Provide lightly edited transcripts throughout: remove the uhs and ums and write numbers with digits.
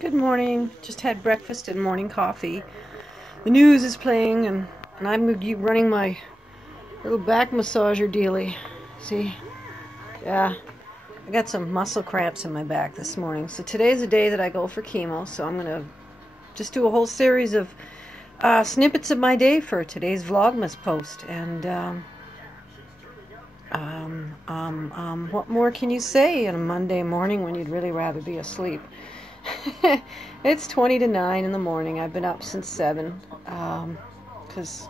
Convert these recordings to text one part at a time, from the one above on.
Good morning. Just had breakfast and morning coffee. The news is playing, and I'm running my little back massager dealy. See? Yeah. I got some muscle cramps in my back this morning. So today's the day that I go for chemo, so I'm going to just do a whole series of snippets of my day for today's vlogmas post. And, what more can you say on a Monday morning when you'd really rather be asleep? It's 20 to 9 in the morning. I've been up since 7 because,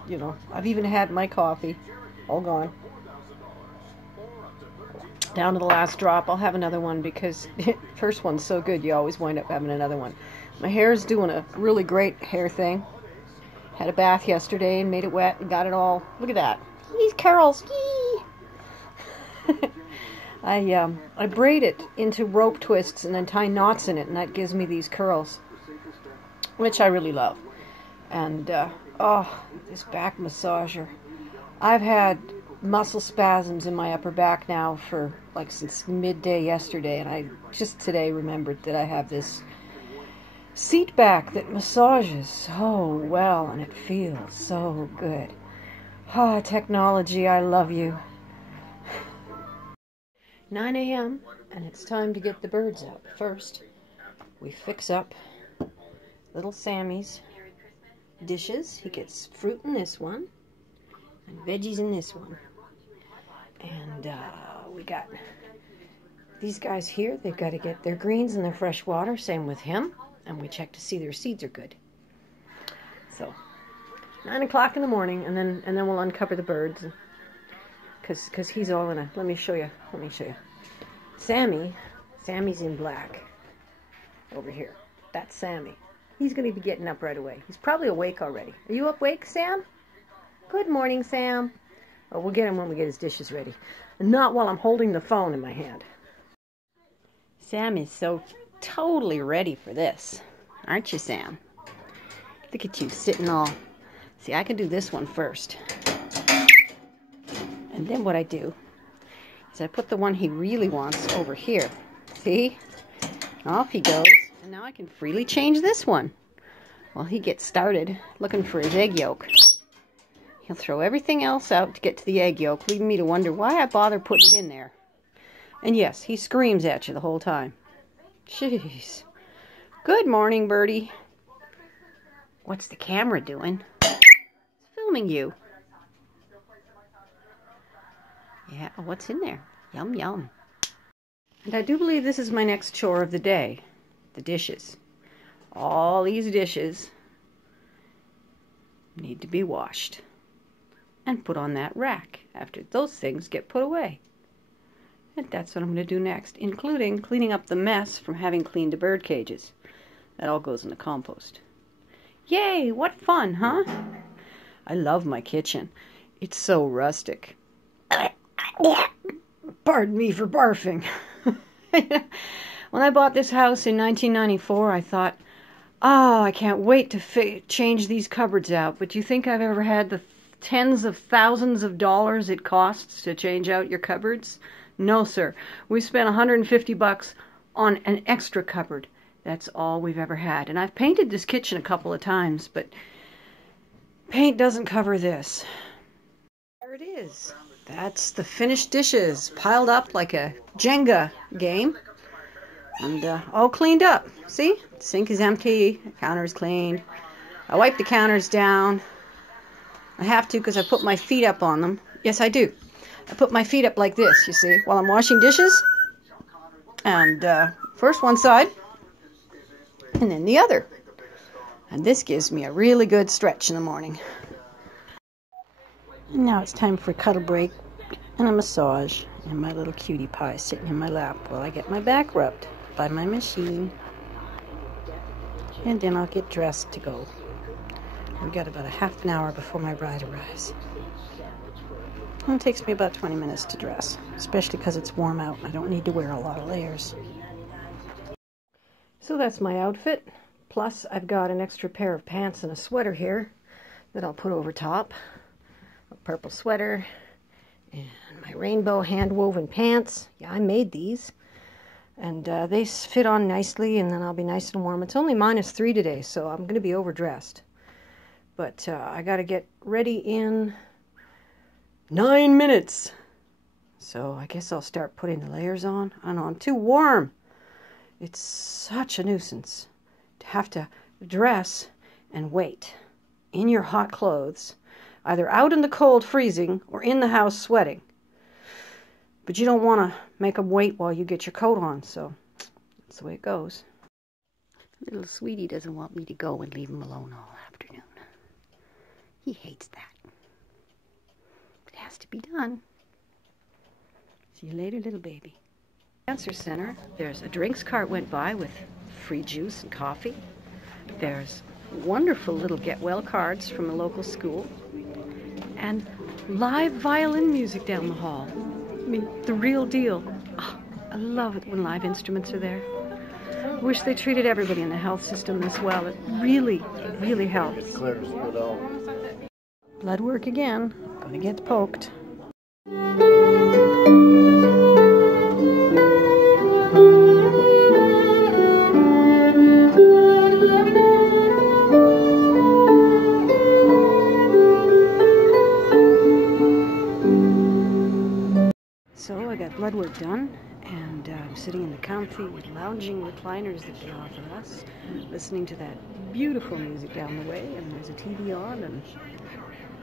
I've even had my coffee. All gone. Down to the last drop. I'll have another one because first one's so good you always wind up having another one. My hair's doing a really great hair thing. Had a bath yesterday and made it wet and got it all. Look at that. These curls. I braid it into rope twists and then tie knots in it, and that gives me these curls, which I really love. And this back massager. I've had muscle spasms in my upper back now for since midday yesterday, and I just today remembered that I have this seat back that massages so well, and it feels so good. Technology, I love you. 9 a.m. and it's time to get the birds out. First, we fix up little Sammy's dishes. He gets fruit in this one and veggies in this one. And we got these guys here. They've got to get their greens and their fresh water. Same with him. And we check to see their seeds are good. So 9 o'clock in the morning, and then we'll uncover the birds. Because he's all in a... Let me show you. Sammy's in black. Over here. That's Sammy. He's going to be getting up right away. He's probably awake already. Are you awake, Sam? Good morning, Sam. Oh, we'll get him when we get his dishes ready. And not while I'm holding the phone in my hand. Sam is so totally ready for this. Aren't you, Sam? Look at you sitting all... See, I can do this one first. And then what I do is I put the one he really wants over here. See? Off he goes. And now I can freely change this one. While he gets started looking for his egg yolk. He'll throw everything else out to get to the egg yolk, leaving me to wonder why I bother putting it in there. And yes, he screams at you the whole time. Jeez. Good morning, birdie. What's the camera doing? It's filming you. Yeah, what's in there? Yum, yum. And I do believe this is my next chore of the day. The dishes. All these dishes need to be washed and put on that rack after those things get put away. And that's what I'm going to do next, including cleaning up the mess from having cleaned the bird cages. That all goes in the compost. Yay, what fun, huh? I love my kitchen. It's so rustic. Pardon me for barfing. When I bought this house in 1994, I thought, I can't wait to change these cupboards out. But do you think I've ever had the tens of thousands of dollars it costs to change out your cupboards? No, sir. We spent $150 on an extra cupboard. That's all we've ever had. And I've painted this kitchen a couple of times, but paint doesn't cover this. There it is. That's the finished dishes piled up like a Jenga game. And all cleaned up. See? The sink is empty. The counter is cleaned. I wipe the counters down. I have to because I put my feet up on them. Yes, I do. I put my feet up like this, you see, while I'm washing dishes. And first one side, and then the other. And this gives me a really good stretch in the morning. And now it's time for a cuddle break and a massage. And my little cutie pie sitting in my lap while I get my back rubbed by my machine. And then I'll get dressed to go. We've got about a half an hour before my bride arrives. And it takes me about 20 minutes to dress, especially because it's warm out and I don't need to wear a lot of layers. So that's my outfit. Plus, I've got an extra pair of pants and a sweater here that I'll put over top. A purple sweater and my rainbow hand-woven pants. Yeah, I made these. And they fit on nicely, and then I'll be nice and warm. It's only -3 today, so I'm going to be overdressed. But I got to get ready in 9 minutes. So I guess I'll start putting the layers on. I don't know, I'm too warm. It's such a nuisance to have to dress and wait in your hot clothes, either out in the cold freezing or in the house sweating. But you don't want to make them wait while you get your coat on, so that's the way it goes. Little sweetie doesn't want me to go and leave him alone all afternoon. He hates that. It has to be done. See you later, little baby. Cancer Center, there's a drinks cart went by with free juice and coffee. There's wonderful little get well cards from a local school. And live violin music down the hall. I mean, the real deal. Oh, I love it when live instruments are there. I wish they treated everybody in the health system this well. It really helps. Blood work again. Gonna get poked. So I got blood work done, and I'm sitting in the comfy, lounging recliners that they offer us, listening to that beautiful music down the way, and there's a TV on, and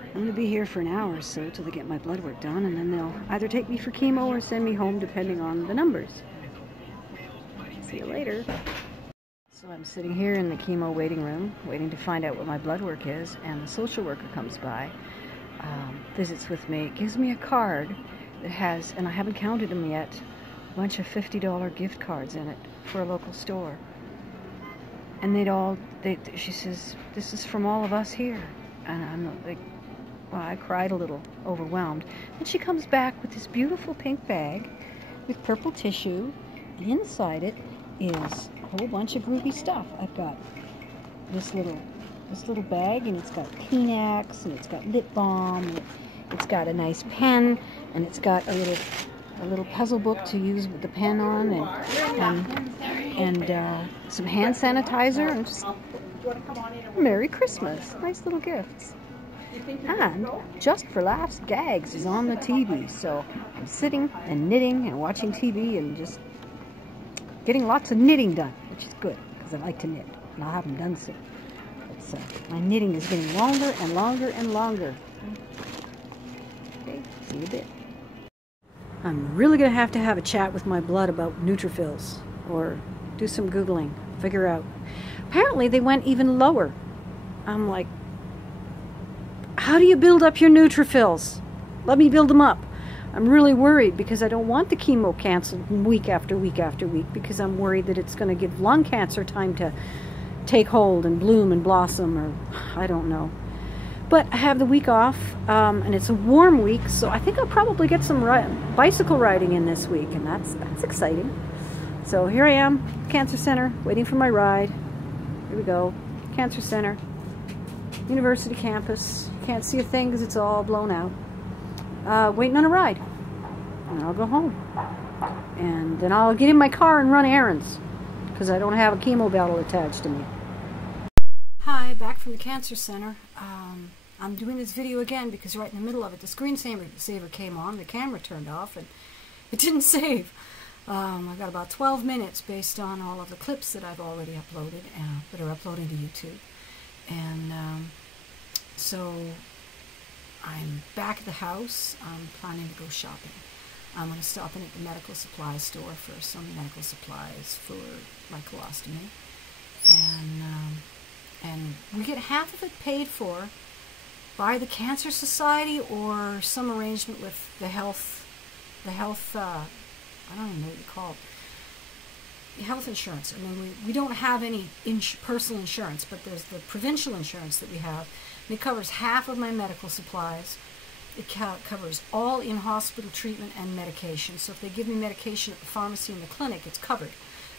I'm going to be here for an hour or so till they get my blood work done, and then they'll either take me for chemo or send me home depending on the numbers. See you later. So I'm sitting here in the chemo waiting room, waiting to find out what my blood work is, and the social worker comes by, visits with me, gives me a card that has, and I haven't counted them yet, a bunch of $50 gift cards in it for a local store. And she says, this is from all of us here. And I'm like, well, I cried a little, overwhelmed. And she comes back with this beautiful pink bag with purple tissue. Inside it is a whole bunch of groovy stuff. I've got this little bag, and it's got Kleenex, and it's got lip balm, and it's got a nice pen, and it's got a little puzzle book to use with the pen on, and some hand sanitizer, and just Merry Christmas. Nice little gifts. And Just for Laughs Gags is on the TV, so I'm sitting and knitting and watching TV and just getting lots of knitting done, which is good, because I like to knit, and I'll have them done soon. But my knitting is getting longer and longer and longer. Okay, see you in a bit. I'm really going to have a chat with my blood about neutrophils, or do some Googling, figure out. Apparently they went even lower. I'm like, how do you build up your neutrophils? Let me build them up. I'm really worried because I don't want the chemo canceled week after week after week, because I'm worried that it's going to give lung cancer time to take hold and bloom and blossom, or I don't know. But I have the week off, and it's a warm week, so I think I'll probably get some bicycle riding in this week, and that's exciting. So here I am, Cancer Center, waiting for my ride. Here we go, Cancer Center, University campus. Can't see a thing because it's all blown out. Waiting on a ride, and I'll go home. And then I'll get in my car and run errands, because I don't have a chemo bottle attached to me. Hi, back from the Cancer Center. I'm doing this video again because right in the middle of it, the screensaver came on, the camera turned off, and it didn't save. I got about 12 minutes based on all of the clips that I've already uploaded, that are uploading to YouTube. And so I'm back at the house. I'm planning to go shopping. I'm going to stop in at the medical supply store for some medical supplies for my colostomy. And we get half of it paid for by the Cancer Society, or some arrangement with the health, I don't even know what you call it, health insurance. I mean, we don't have any personal insurance, but there's the provincial insurance that we have, and it covers half of my medical supplies. It covers all in-hospital treatment and medication. So if they give me medication at the pharmacy and the clinic, it's covered.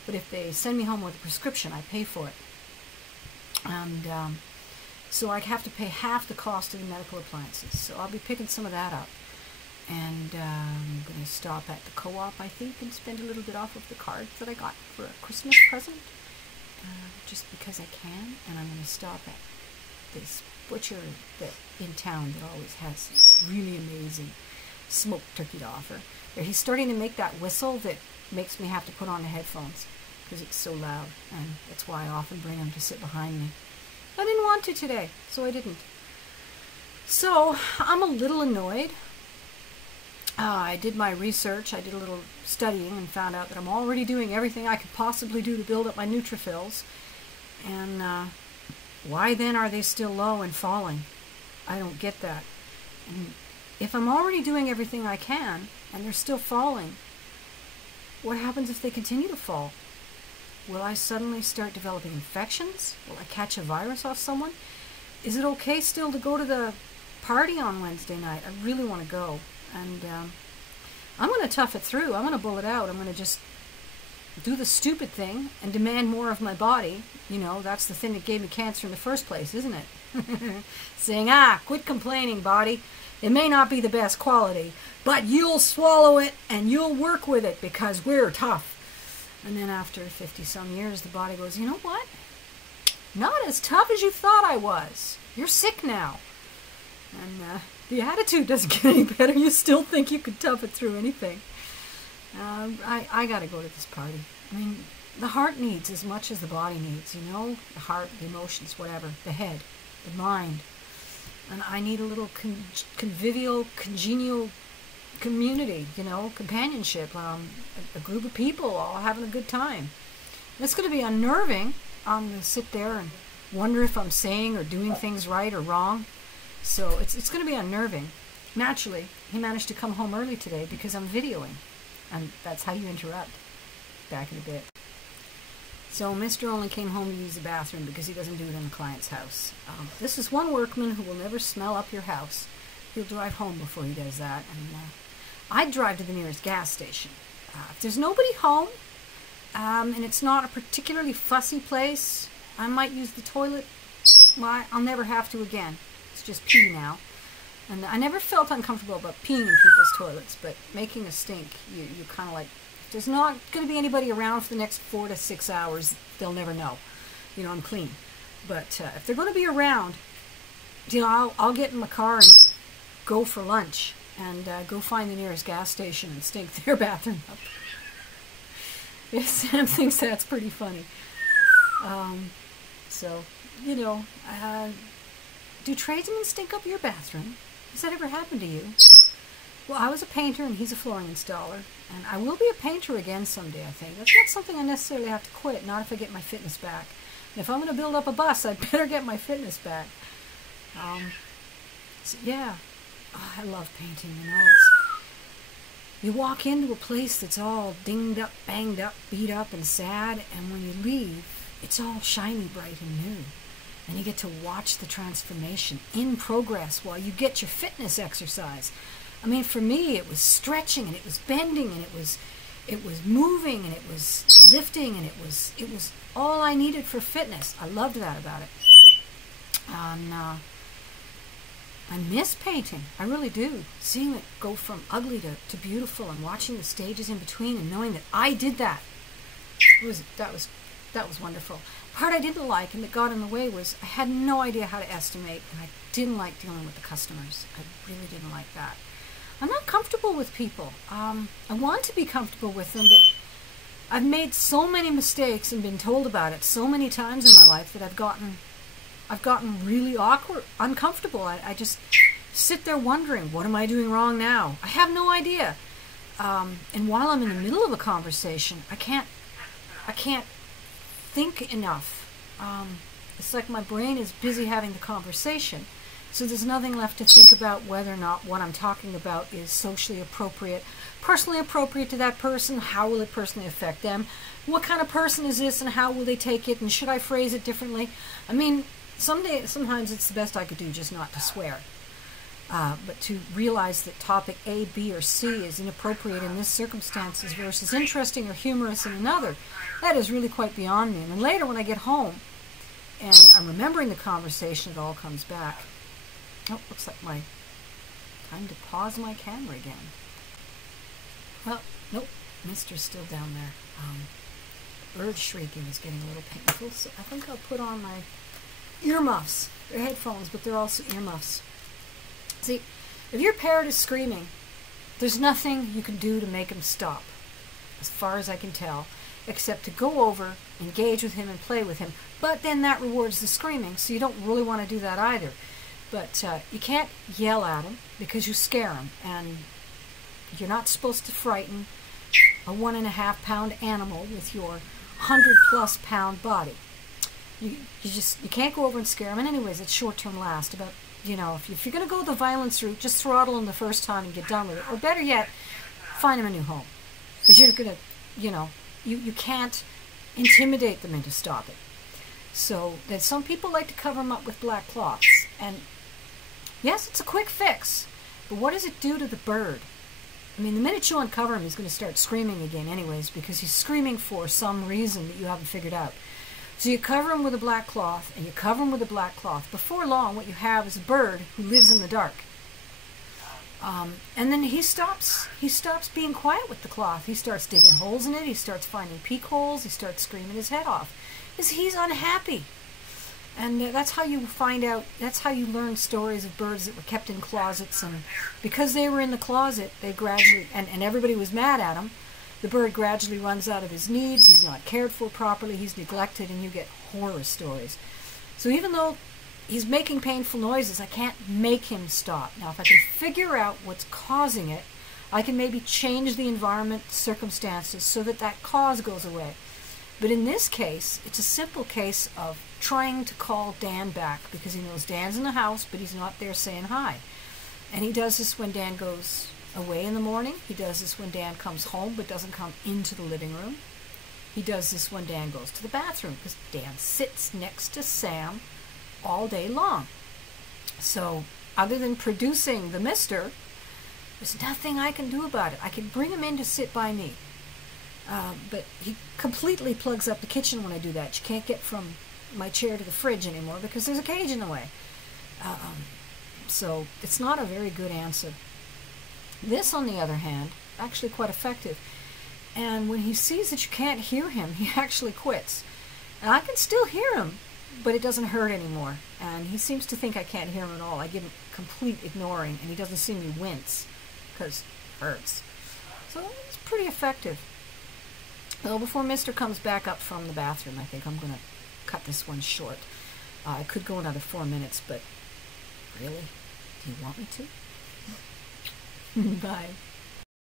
But if they send me home with a prescription, I pay for it. And so I have to pay half the cost of the medical appliances. So I'll be picking some of that up. And I'm going to stop at the co-op, I think, and spend a little bit off of the cards that I got for a Christmas present, just because I can. And I'm going to stop at this butcher that in town that always has really amazing smoked turkey to offer. He's starting to make that whistle that makes me have to put on the headphones because it's so loud, and that's why I often bring him to sit behind me. I didn't want to today, so I didn't. So I'm a little annoyed. I did my research, I did a little studying and found out that I'm already doing everything I could possibly do to build up my neutrophils. And why then are they still low and falling? I don't get that. And if I'm already doing everything I can and they're still falling, what happens if they continue to fall? Will I suddenly start developing infections? Will I catch a virus off someone? Is it okay still to go to the party on Wednesday night? I really want to go. And I'm going to tough it through. I'm going to bull it out. I'm going to just do the stupid thing and demand more of my body. You know, that's the thing that gave me cancer in the first place, isn't it? Saying, quit complaining, body. It may not be the best quality, but you'll swallow it and you'll work with it because we're tough. And then after 50-some years, the body goes, you know what? Not as tough as you thought I was. You're sick now. And the attitude doesn't get any better. You still think you could tough it through anything. I got to go to this party. I mean, the heart needs as much as the body needs, you know? The heart, the emotions, whatever. The head, the mind. And I need a little convivial, congenial community, you know, companionship, a group of people all having a good time. It's going to be unnerving. I'm going to sit there and wonder if I'm saying or doing things right or wrong. So it's going to be unnerving. Naturally, he managed to come home early today because I'm videoing. And that's how you interrupt. Back in a bit. So Mr. only came home to use the bathroom because he doesn't do it in the client's house. This is one workman who will never smell up your house. He'll drive home before he does that. And I'd drive to the nearest gas station. If there's nobody home, and it's not a particularly fussy place, I might use the toilet. Well, I'll never have to again. It's just pee now. And I never felt uncomfortable about peeing in people's toilets, but making a stink, you kind of like, if there's not going to be anybody around for the next 4 to 6 hours, they'll never know. You know, I'm clean. But if they're going to be around, you know, I'll get in my car and go for lunch and go find the nearest gas station and stink their bathroom up. Yeah, Sam thinks that's pretty funny. So, you know, do tradesmen stink up your bathroom? Has that ever happened to you? Well, I was a painter and he's a flooring installer. And I will be a painter again someday, I think. That's not something I necessarily have to quit, not if I get my fitness back. And if I'm going to build up a bus, I'd better get my fitness back. So, yeah. Oh, I love painting, you know. You walk into a place that's all dinged up, banged up, beat up, and sad, and when you leave, it's all shiny, bright, and new. And you get to watch the transformation in progress while you get your fitness exercise. I mean, for me, it was stretching, and it was bending, and it was moving, and it was lifting, and it was all I needed for fitness. I loved that about it. And I miss painting. I really do. Seeing it go from ugly to beautiful, and watching the stages in between, and knowing that I did that. That was wonderful. The part I didn't like and that got in the way was I had no idea how to estimate, and I didn't like dealing with the customers. I really didn't like that. I'm not comfortable with people. I want to be comfortable with them, but I've made so many mistakes and been told about it so many times in my life that I've gotten really awkward, uncomfortable. I just sit there wondering, what am I doing wrong now? I have no idea. And while I'm in the middle of a conversation, I can't think enough. It's like my brain is busy having the conversation, so there's nothing left to think about whether or not what I'm talking about is socially appropriate, personally appropriate to that person. How will it personally affect them? What kind of person is this, and how will they take it, and should I phrase it differently? I mean, sometimes it's the best I could do just not to swear. But to realize that topic A, B, or C is inappropriate in this circumstances versus interesting or humorous in another, that is really quite beyond me. And then later when I get home and I'm remembering the conversation, it all comes back. Oh, looks like my Time to pause my camera again. Well, nope, Mister's still down there. Bird shrieking is getting a little painful, so I think I'll put on my earmuffs. They're headphones, but they're also earmuffs. See, if your parrot is screaming, there's nothing you can do to make him stop, as far as I can tell, except to go over, engage with him, and play with him. But then that rewards the screaming, so you don't really want to do that either. But you can't yell at him because you scare him, and you're not supposed to frighten a 1.5 pound animal with your 100+ pound body. You can't go over and scare him. And anyways, it's short-term last. About, you know, if you're going to go the violence route, just throttle him the first time and get done with it. Or better yet, find him a new home. Because you're going to, you know, you can't intimidate them into stopping. So that some people like to cover them up with black cloths. And yes, it's a quick fix. But what does it do to the bird? I mean, the minute you uncover him, he's going to start screaming again anyways, because he's screaming for some reason that you haven't figured out. So you cover him with a black cloth, and you cover him with a black cloth. Before long, what you have is a bird who lives in the dark. And then he stops being quiet with the cloth. He starts digging holes in it. He starts finding peek holes. He starts screaming his head off, because he's unhappy. And that's how you find out, that's how you learn stories of birds that were kept in closets. And because they were in the closet, they gradually, and everybody was mad at him, the bird gradually runs out of his needs. He's not cared for properly. He's neglected, and you get horror stories. So even though he's making painful noises, I can't make him stop. Now, if I can figure out what's causing it, I can maybe change the environment, circumstances, so that that cause goes away. But in this case, it's a simple case of trying to call Dan back, because he knows Dan's in the house, but he's not there saying hi. And he does this when Dan goes away in the morning. He does this when Dan comes home but doesn't come into the living room. He does this when Dan goes to the bathroom, because Dan sits next to Sam all day long. So other than producing the mister, there's nothing I can do about it. I can bring him in to sit by me. But he completely plugs up the kitchen when I do that. You can't get from my chair to the fridge anymore because there's a cage in the way. So it's not a very good answer. This, on the other hand, actually quite effective. And when he sees that you can't hear him, he actually quits. And I can still hear him, but it doesn't hurt anymore. And he seems to think I can't hear him at all. I give him complete ignoring, and he doesn't see me wince because it hurts. So it's pretty effective. Well, before Mister comes back up from the bathroom, I think I'm going to cut this one short. I could go another 4 minutes, but really? Do you want me to? Bye.